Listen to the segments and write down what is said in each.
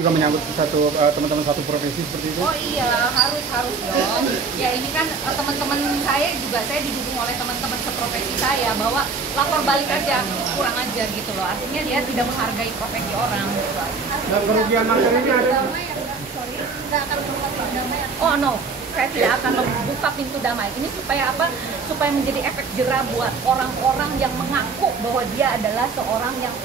Juga menyangkut teman-teman satu profesi seperti itu? Oh iya, harus dong. Ya ini kan teman-teman saya juga, saya didukung oleh teman-teman seprofesi saya bahwa lapor balik aja, kurang ajar gitu loh. Artinya dia tidak menghargai profesi orang. Dan kerugian materinya ada? Oh no, saya tidak akan membuka pintu damai. Ini supaya apa? Supaya menjadi efek jerah buat orang-orang yang mengaku bahwa dia adalah seorang yang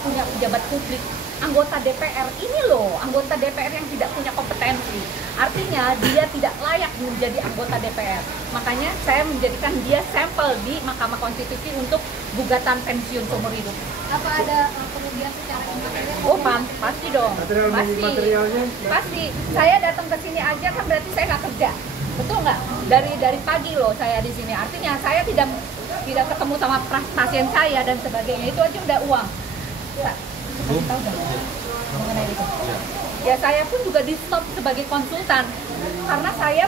punya pejabat publik. Anggota DPR ini loh, anggota DPR yang tidak punya kompetensi. Artinya dia tidak layak menjadi anggota DPR. Makanya saya menjadikan dia sampel di Mahkamah Konstitusi untuk gugatan pensiun seumur hidup. Apa ada kemudian secara material? Oh pasti dong, Materialnya? pasti. Saya datang ke sini aja kan berarti saya nggak kerja, betul nggak? Dari pagi loh saya di sini. Artinya saya tidak ketemu sama pasien saya dan sebagainya, itu aja udah uang. Tahu nggak mengenai itu? Ya saya pun juga di stop sebagai konsultan karena saya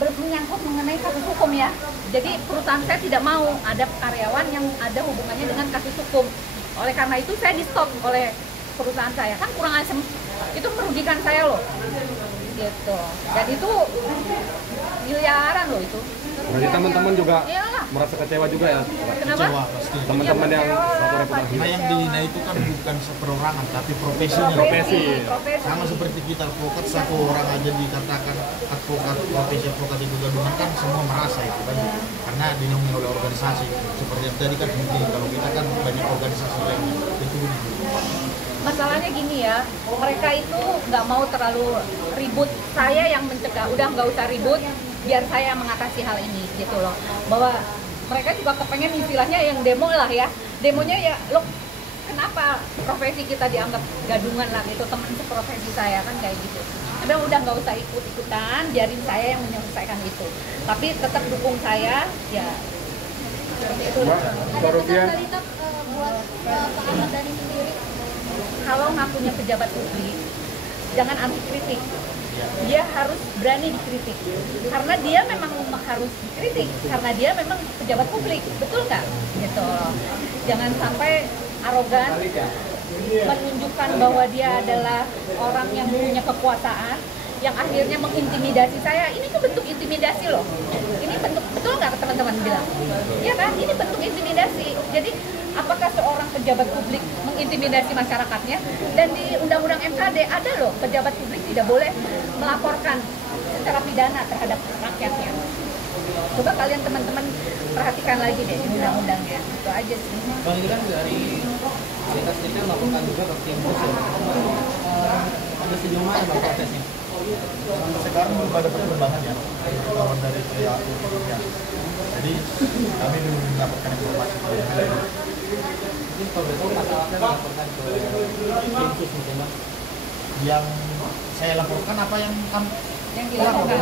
menyangkut mengenai kasus hukum ya. Jadi perusahaan saya tidak mau ada karyawan yang ada hubungannya dengan kasus hukum. Oleh karena itu saya di stop oleh perusahaan saya, kan kurang asem, itu merugikan saya loh, gitu. Dan itu miliaran loh itu. Jadi teman-teman juga Iyalah. merasa kecewa juga ya? Kenapa? Kecewa pasti. Teman-teman yang Kecewa, satu reputasi. pasti. Karena yang dihina itu kan bukan seperorangan, tapi profesinya. Profesi. Sama seperti kita advokat, satu orang aja dikatakan advokat, profesi advokat itu gadungan kan semua merasa itu kan. Karena dinaungi oleh organisasi. Seperti yang tadi kan mungkin kalau kita kan banyak organisasi lain itu begitu. Masalahnya gini ya, mereka itu nggak mau terlalu ribut. Saya yang mencegah, udah nggak usah ribut, biar saya mengatasi hal ini gitu loh. Bahwa mereka juga kepengen istilahnya yang demo lah ya. Demonya ya, loh kenapa profesi kita dianggap gadungan lah gitu, teman seprofesi saya kan kayak gitu. Udah nggak usah ikut-ikutan, biarin saya yang menyelesaikan itu. Tapi tetap dukung saya, ya. Itu. Ada pesan balita buat Pak Ahmad Dhani sendiri? Kalau ngakunya pejabat publik, jangan anti kritik. Dia harus berani dikritik. Karena dia memang harus dikritik. Karena dia memang pejabat publik, betul nggak? Gitu. Jangan sampai arogan, menunjukkan bahwa dia adalah orang yang punya kekuasaan, yang akhirnya mengintimidasi saya. Ini tuh bentuk intimidasi loh. Ini bentuk, betul nggak teman-teman bilang? Iya kan? Ini bentuk intimidasi. Jadi apakah seorang pejabat publik mengintimidasi masyarakatnya? Dan di Undang-Undang MKD ada loh, pejabat publik tidak boleh melaporkan secara pidana terhadap rakyatnya. Coba kalian teman-teman perhatikan lagi deh di undang-undangnya. Itu aja sih. Bang, ini kan dari kita sendiri melakukan juga ke Timbus ya. Ada sejauh mana bang prosesnya? Sampai sekarang belum ada perkembangan ya, lawan dari pihak kepolisian. Jadi kami belum mendapatkan informasi lebih lanjut. Mungkin kalau betul masalahnya dilaporkan ke Timbus mungkin bang. Yang saya laporkan apa yang kamu Yang dilakukan.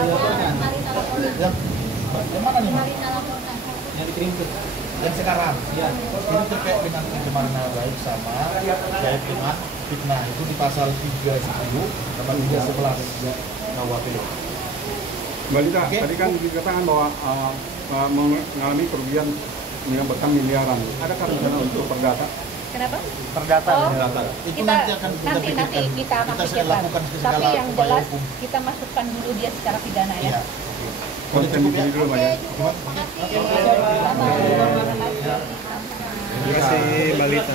Marina laporkan. yang mana nih? Mas? Marina laporkan. Yang di Timbus. Yang sekarang Iya. itu terkait dengan pencemaran nama baik sama terkait dengan fitnah, itu di pasal 310 sama 311 KUHP. Mbak Lita, Oke. tadi kan dikatakan bahwa mengalami kerugian menyebabkan miliaran. Adakah rencana untuk perdata? Kenapa? Perdata. Oh, Itu kita nanti akan kita nanti pikirkan. kita akan Kita pikirkan. lakukan segala Tapi yang upaya jelas hukum. kita masukkan dulu dia secara pidana ya. Iya. Konten di sini dulu Mbak ya. Oke, cukup. Makasih. Terima kasih Mbak Lita.